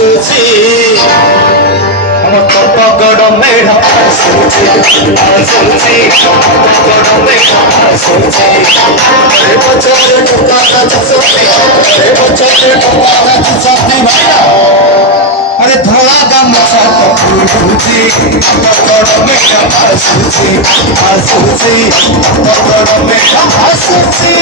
ଆସୁଛି ଆମ ପଗଡ଼ ମେଢ ଆସୁଛି ଆସୁଛି ପଗଡ଼ ମେଢ ଆସୁଛି ପଛରେ ଟୋକା ନାଚୁଛନ୍ତି ପଛରେ ଟୋକା ନାଚୁଛନ୍ତି ଭାଇନା अरे धोला गामछा पकड़ुची पकड़ मेघ आसुची आसुची पकड़ मेघ आसुची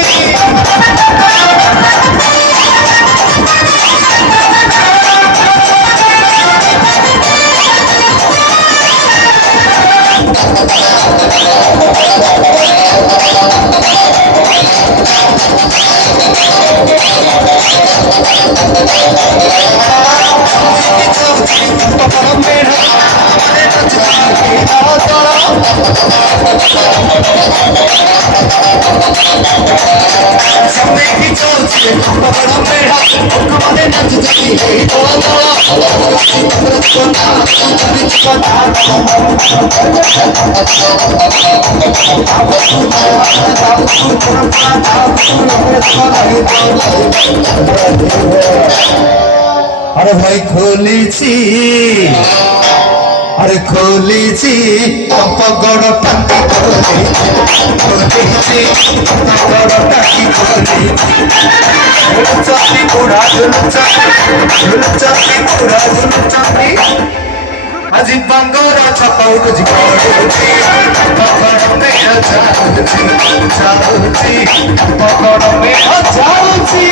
अरे भाई खोलीची अरे खोलीची पगड़ टाकी खोलीची पगड़ टाकी झुलुचाती बुढ़ा झुलुचाती बुढ़ा झुलुचाती আজি বাঙ্গরা ছাপাও কুজি করছি পকড় মে যাচ্ছি যাচ্ছি পকড় মে যাচ্ছি